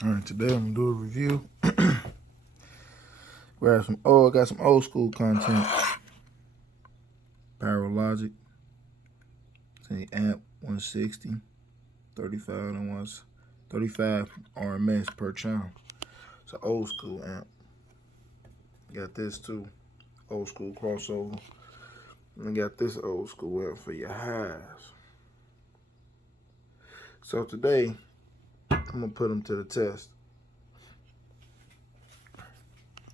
All right, today I'm gonna do a review. Got some old school content. Paralogic. It's an amp 160, 35 RMS per channel. It's an old school amp. Got this too, old school crossover. And I got this old school amp for your highs. So today I'm gonna put them to the test.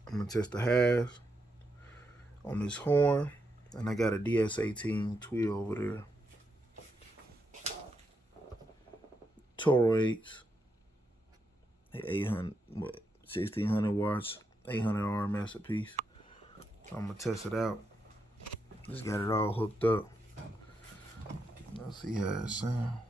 I'm gonna test the highs on this horn, and I got a DS18 Tweed over there. Toro 8s, 800, 1600 watts, 800 RMS a piece. So I'm gonna test it out. Just got it all hooked up. Let's see how it sounds.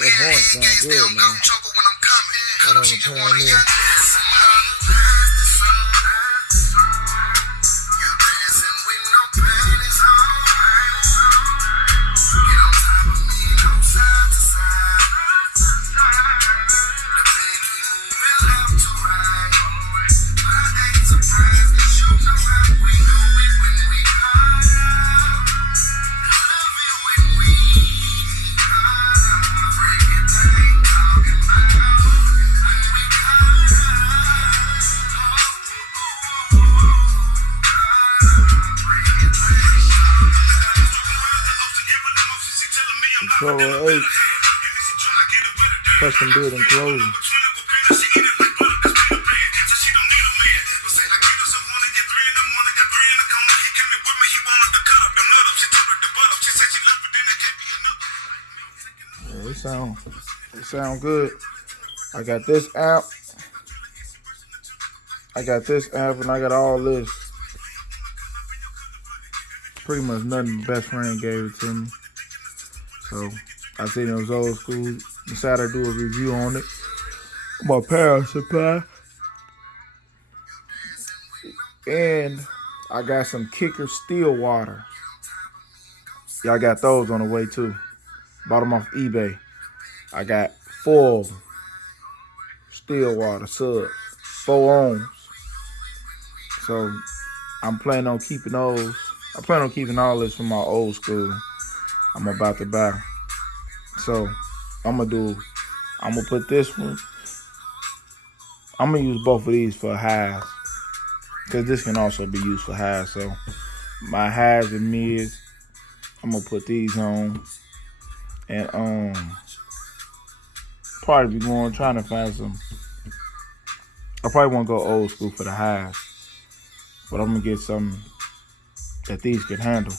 That horn sounds good, man. Got on the Pioneer. Toro 8, custom build and closing. Yeah, it sound good. I got this amp. And I got all this. Pretty much nothing. My best friend gave it to me. So I seen it was old school. Decided to do a review on it. My power supply. And I got some Kicker Still Water. Y'all got those on the way too. Bought them off eBay. I got 4 of them. Still Water sub. 4 ohms. So I'm planning on keeping those. I plan on keeping all this from my old school I'm about to buy. So I'm gonna put this one. I'm gonna use both of these for highs, because this can also be used for highs. So my highs and mids, I'm gonna put these on, and probably be trying to find some. I probably won't go old school for the highs, but I'm gonna get something that these can handle.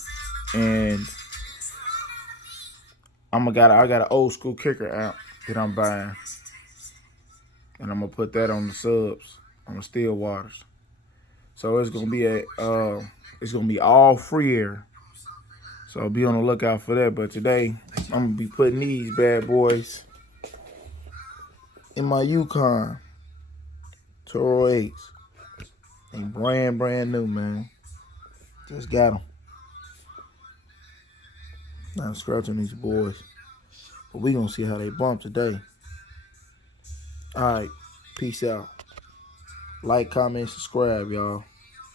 And I got an old school Kicker amp that I'm buying, and I'm gonna put that on the subs, on the Still Waters. So it's gonna be all free air. So be on the lookout for that. But today I'm gonna be putting these bad boys in my Yukon Toro 8s. They brand new, man. Just got them. Now I'm scratching these boys. But we gonna see how they bump today. Alright, peace out. Like, comment, subscribe, y'all.